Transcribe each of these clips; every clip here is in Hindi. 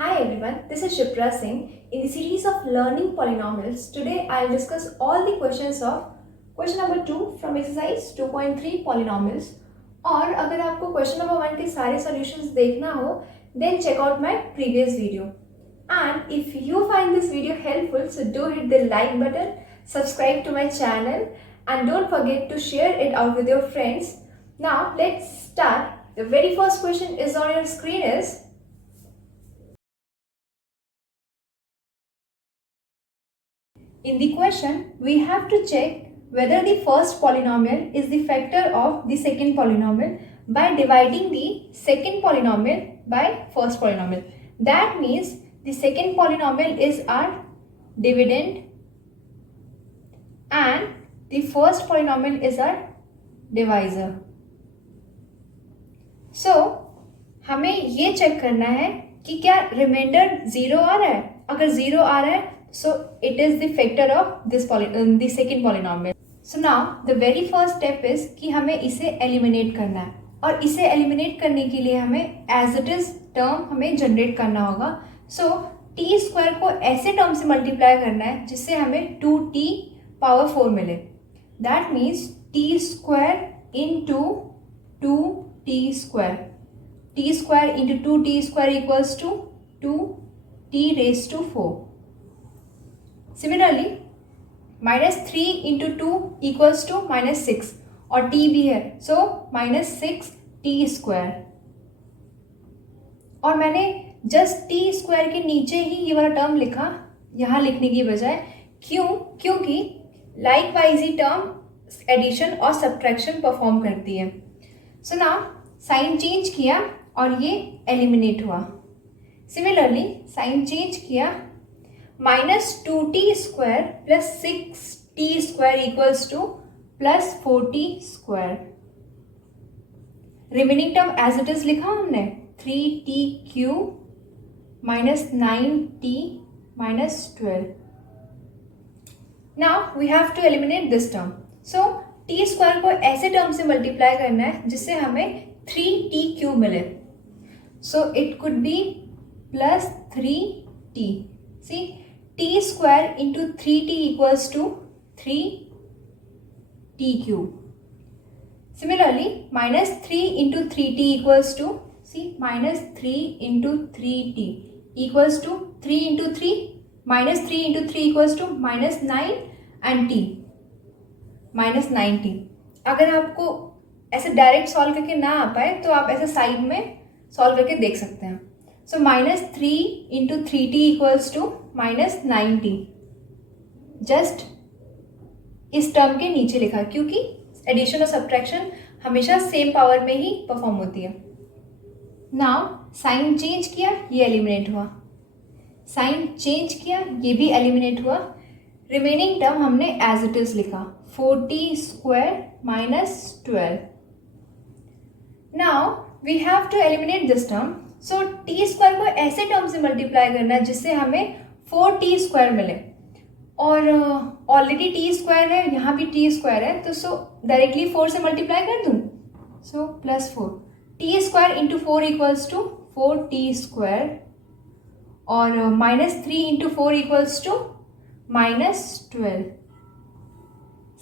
Hi everyone, this is Shipra Singh. In the series of learning polynomials, today I'll discuss all the questions of question number 2 from exercise 2.3 polynomials. और अगर आपको question number 1 के सारे solutions देखना हो, then check out my previous video. And if you find this video helpful, so do hit the like button, subscribe to my channel, and don't forget to share it out with your friends. Now let's start. The very first question is on your screen is, in the question, we have to check whether the first polynomial is the factor of the second polynomial by dividing the second polynomial by first polynomial. That means the second polynomial is our dividend and the first polynomial is our divisor. So, हमें ये चेक करना है कि क्या रिमाइंडर 0 आ रहा है. अगर 0 आ रहा है, so it is the factor of the second polynomial. So now the very first step is कि हमें इसे eliminate करना है और इसे eliminate करने के लिए हमें as it is term हमें generate करना होगा. So t square को ऐसे term से multiply करना है जिससे हमें 2t power 4 मिले. That means t square into 2t square. t square into 2t square equals to 2t raised to 4. Similarly, minus 3 into 2 equals to minus 6 और t भी है, so minus 6t square. और मैंने just t square के नीचे ही ये वाला टर्म लिखा यहाँ लिखने की बजाय. क्योंकि likewise ही टर्म एडिशन और सब्ट्रैक्शन परफॉर्म करती है. सो नाउ साइन चेंज किया और ये एलिमिनेट हुआ. सिमिलरली साइन चेंज किया, minus 2t square plus 6t square equals to plus 4t square. Remaining term as it is लिखा हमने 3t cube minus 9t minus 12. Now we have to eliminate this term. So t square को ऐसे टर्म से मल्टीप्लाई करना है जिससे हमें 3t क्यूब मिले. So it could be plus 3t. See, t square into 3t equals to 3t cube. Similarly, minus 3 into 3t equals to, see, minus 3 into 3t equals to 3 into 3, minus 3 into 3 equals to minus 9 and t, minus 9t. अगर आपको ऐसे डायरेक्ट सॉल्व करके ना आ पाए तो आप ऐसे साइड में सॉल्व करके देख सकते हैं. So minus 3 into 3t equals to minus 9t. Just इस टर्म के नीचे लिखा क्योंकि एडिशन और सब्ट्रैक्शन हमेशा सेम पावर में ही परफॉर्म होती है. नाउ साइन चेंज किया, ये एलिमिनेट हुआ. साइन चेंज किया, ये भी एलिमिनेट हुआ. रिमेनिंग टर्म हमने एज इट इज लिखा 4t square minus 12. Now we have to eliminate this term. So T square को ऐसे टर्म से मल्टीप्लाई करना है जिससे हमें 4t स्क्वायर मिले. और ऑलरेडी टी स्क्वायर है, यहाँ भी टी स्क्वायर है, तो सो डायरेक्टली 4 से मल्टीप्लाई कर दूँ. So plus 4 t square into 4 equals to 4t square और minus 3 into 4 equals to minus 12.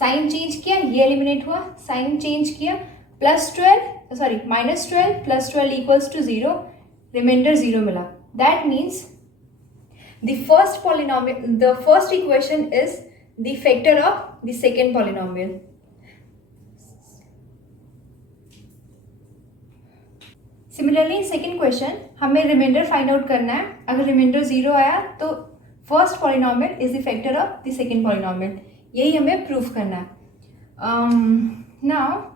Sign change किया, ये एलिमिनेट हुआ. साइन चेंज किया, plus 12 sorry minus 12 plus 12 equals to 0. Remainder 0 मिला. That means the first equation is the factor of the second polynomial. Similarly, second question, हमें रिमाइंडर फाइंड आउट करना है. अगर रिमाइंडर 0 आया तो first polynomial is the factor of the second polynomial. यही हमें प्रूफ करना है. नाउ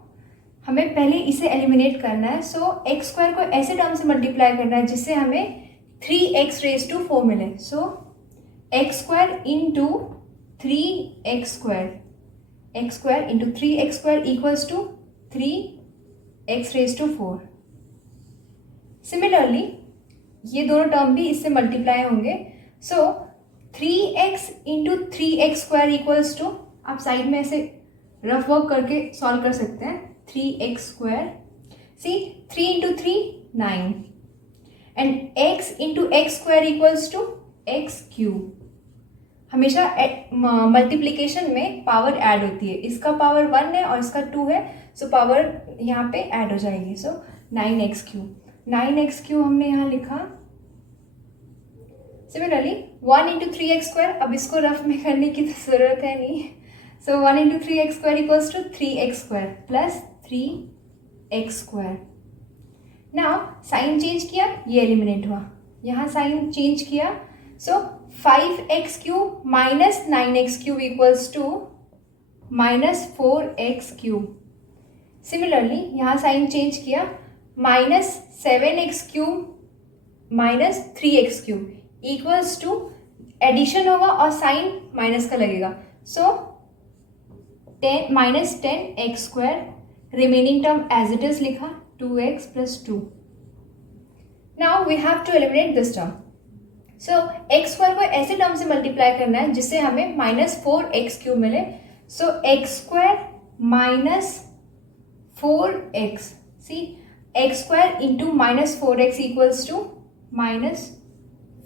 हमें पहले इसे एलिमिनेट करना है. सो एक्स स्क्वायर को ऐसे टर्म से मल्टीप्लाई करना है जिससे हमें 3x रेज टू 4 मिले. So x square into 3x square into 3x square equals to 3x raise to 4. Similarly ये दोनों टर्म भी इससे मल्टीप्लाई होंगे. So 3x into 3x square equals to, आप साइड में ऐसे रफ वर्क करके सॉल्व कर सकते हैं, 3x square. See, 3 into 3, 9. And x into x square equals to x cube. हमेशा मल्टीप्लीकेशन में पावर ऐड होती है, इसका पावर 1 है और इसका 2 है, सो पावर यहाँ पे ऐड हो जाएगी। सो 9x क्यूब, 9x क्यूब हमने यहाँ लिखा। सिमिलरली 1 इंटू 3x स्क्वायर, अब इसको रफ में करने की तो जरूरत है नहीं, so 1 into 3x square equals to 3x square plus 3x square. Now sign change किया, ये एलिमिनेट हुआ, यहाँ साइन चेंज किया, so 5x cube minus 9x cube equals to minus 4x cube. Similarly यहाँ साइन चेंज किया, minus 7x cube minus 3x cube equals to, addition होगा और साइन माइनस का लगेगा, so 10 minus 10x square, remaining term as it is लिखा 2x plus 2। Now we have to eliminate this term. So x square को ऐसे टर्म से मल्टीप्लाई करना है जिससे हमें माइनस 4x क्यूब मिले, so x square minus 4x, see x square into minus 4x equals to minus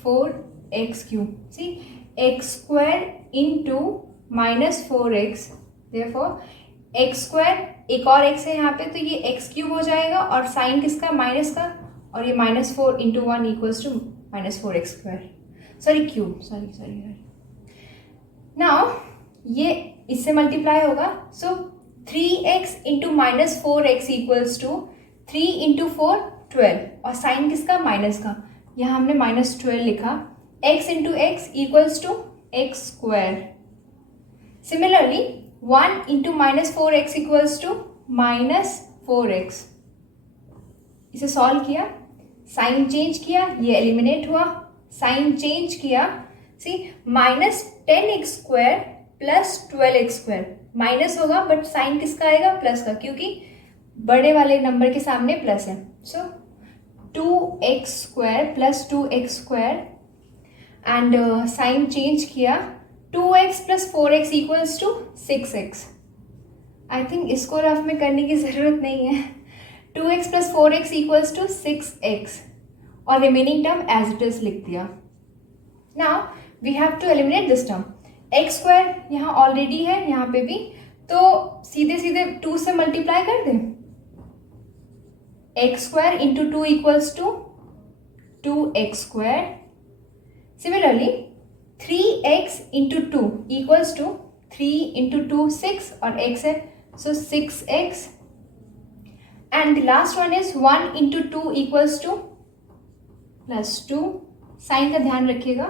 4x cube, see x square into minus 4x, therefore x square, एक और x है यहाँ पे तो ये एक्स क्यूब हो जाएगा और साइन किसका, माइनस का, और ये minus 4 into 1 equals to minus 4x square, sorry cube, sorry. नाउ ये इससे मल्टीप्लाई होगा, so 3x into minus 4x equals to 3 into 4 12, और साइन किसका, माइनस का, यहाँ हमने माइनस 12 लिखा, x into X equals to x square. Similarly 1 into minus 4x equals to minus 4x, इसे सॉल्व किया, साइन चेंज किया, ये एलिमिनेट हुआ, साइन चेंज किया, see minus 10x square plus 12x square, minus होगा बट साइन किसका आएगा, प्लस का, क्योंकि बड़े वाले नंबर के सामने प्लस है, so 2x square plus 2x square, and sign change किया, 2x plus 4x equals to 6x। I think इसको रफ में करने की ज़रूरत नहीं है, 2x plus 4x equals to 6x, और remaining term as it is लिख दिया। Now we have to eliminate this term, X square यहाँ ऑलरेडी है, यहाँ पे भी, तो सीधे सीधे 2 से मल्टीप्लाई कर दें, X square into 2 equals to 2x square. Similarly 3x into 2 equals to 3 into 2 6 और x है, so 6x, and the last one is 1 into 2 equals to plus 2, sign का ध्यान रखिएगा,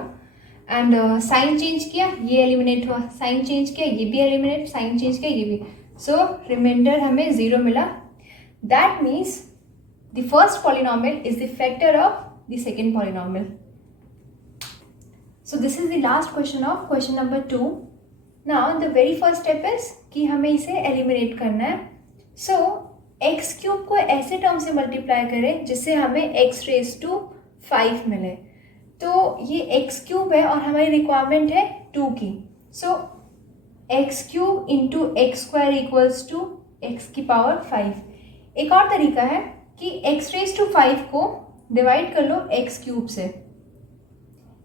एंड साइन चेंज किया, ये एलिमिनेट हुआ, साइन चेंज किया, ये भी एलिमिनेट, साइन चेंज किया, ये भी, सो रिमाइंडर हमें 0 मिला। That means the first polynomial is the factor of the second polynomial. So this is the last question of question number 2। Now the very first step is कि हमें इसे एलिमिनेट करना है। सो एक्स क्यूब को ऐसे टर्म से मल्टीप्लाई करें जिससे हमें एक्स रेज टू 5 मिले, तो ये एक्स क्यूब है और हमारी रिक्वायरमेंट है 2 की, so x cube into x square equals to x की पावर 5। एक और तरीका है कि एक्स रेज टू 5 को डिवाइड कर लो एक्स क्यूब से,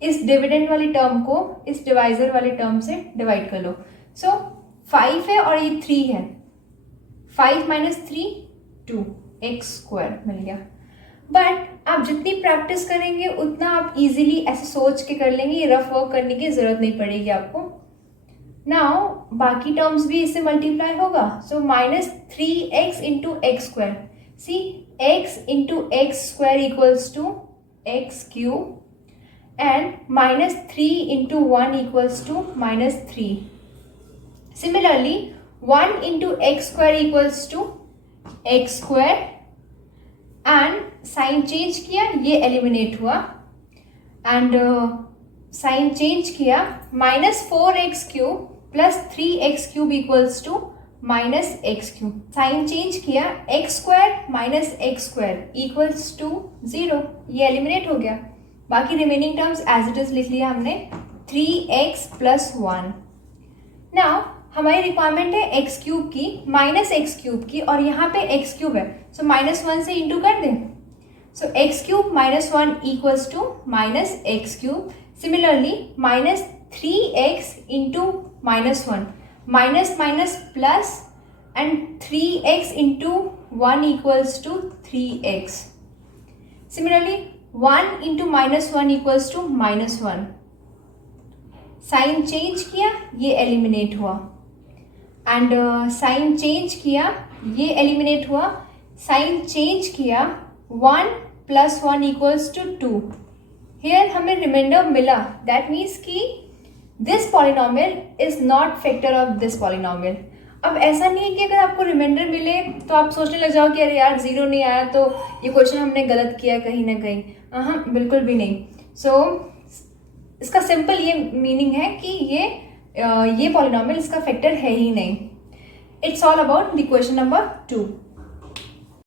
इस डिविडेंड वाली टर्म को इस डिवाइजर वाले टर्म से डिवाइड कर लो, सो 5 है और ये 3 है, 5 माइनस 3 2 एक्स स्क्वायर मिल गया। बट आप जितनी प्रैक्टिस करेंगे उतना आप इजीली ऐसे सोच के कर लेंगे, ये रफ वर्क करने की जरूरत नहीं पड़ेगी आपको। नाउ बाकी टर्म्स भी इससे मल्टीप्लाई होगा, so minus 3x into x square, see x into x square equals to x cube, and minus 3 into 1 equals to minus 3। Similarly 1 into x square equals to x square, and sign change किया, ये एलिमिनेट हुआ, एंड साइन चेंज किया, minus 4x cube plus 3x cube equals to minus x cube, sign change किया, x square minus x square equals to 0, ये एलिमिनेट हो गया। बाकी remaining terms as it is लिख लिया हमने, 3x प्लस 1। नाउ हमारी रिक्वायरमेंट है एक्स क्यूब की माइनस एक्स क्यूब की, और यहाँ पे एक्स क्यूब है, सो माइनस 1 से इंटू कर दें, So x cube minus 1 equals to minus x cube. Similarly, minus 3x into minus 1. Minus minus plus, and 3x into 1 equals to 3x. Similarly, 1 into minus 1 equals to minus 1. Sign change किया, ये एलिमिनेट हुआ, एंड साइन चेंज किया, ये एलिमिनेट हुआ, साइन चेंज किया, 1 प्लस 1 इक्वल्स टू 2. हियर हमें रिमाइंडर मिला, दैट मीन्स कि this polynomial is not factor of this polynomial. अब ऐसा नहीं है कि अगर आपको रिमाइंडर मिले तो आप सोचने लग जाओ कि अरे यार जीरो नहीं आया तो ये क्वेश्चन हमने गलत किया कहीं ना कहीं. हाँ, बिल्कुल भी नहीं. सो इसका सिंपल ये मीनिंग है कि ये पॉलिनोमियल इसका फैक्टर है ही नहीं. It's all about the question number 2.